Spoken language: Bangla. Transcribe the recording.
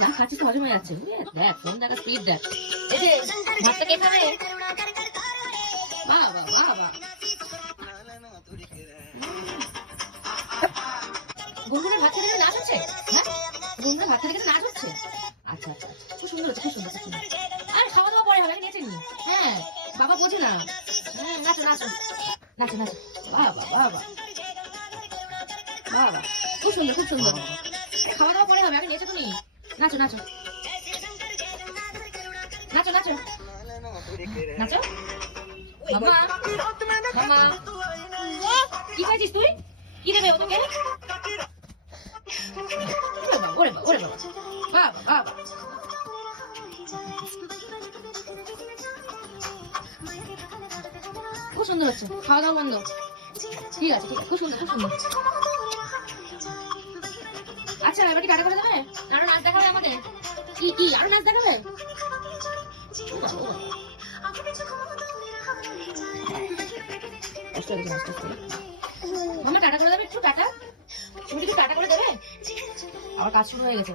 যা খাচ্ছিস তো হজম হয়ে যাচ্ছে। দেখ ফোন দেখা স্পিড দেখ। এই যে ভাতটা কে খাবে? বাবা বাবা গুনগুনের ভাত খেতে নাচ হচ্ছে। হ্যাঁ গুনগুনের ভাত খেতে নাচ হচ্ছে। আচ্ছা আচ্ছা খুব সুন্দর হচ্ছে, খুব সুন্দর, খুব সুন্দর। আর খাওয়া দাওয়া পরে হবে, নেচে নি। হ্যাঁ বাবা বোঝে না। নাচো নাচো নাচো নাচো। বাবা বাবা বাবা খুব সুন্দর, খুব সুন্দর। খাওয়া দাওয়া পরে হবে, আগে নেচো তুমি। নাচো নাচো নাচো নাচো নাচো। মামা মামা কি খাইছিস তুই? কি দেবে ও তোকে? ওরে বাবা ওরে বাবা বাবা বাবা। খুব সুন্দর হচ্ছে, খাওয়া দাওয়া বন্ধ। ঠিক আছে ঠিক আছে, খুব সুন্দর, খুব সুন্দর। আচ্ছা এবার কি টাটা করে দেবে? আরো নাচ দেখাবে আমাদের? কি কি আরো নাচ দেখাবে? মামা টাটা করে দেবে একটু, টাটা। তুমি একটু টাটা করে দেবে? আবার কাজ শুরু হয়ে গেছে।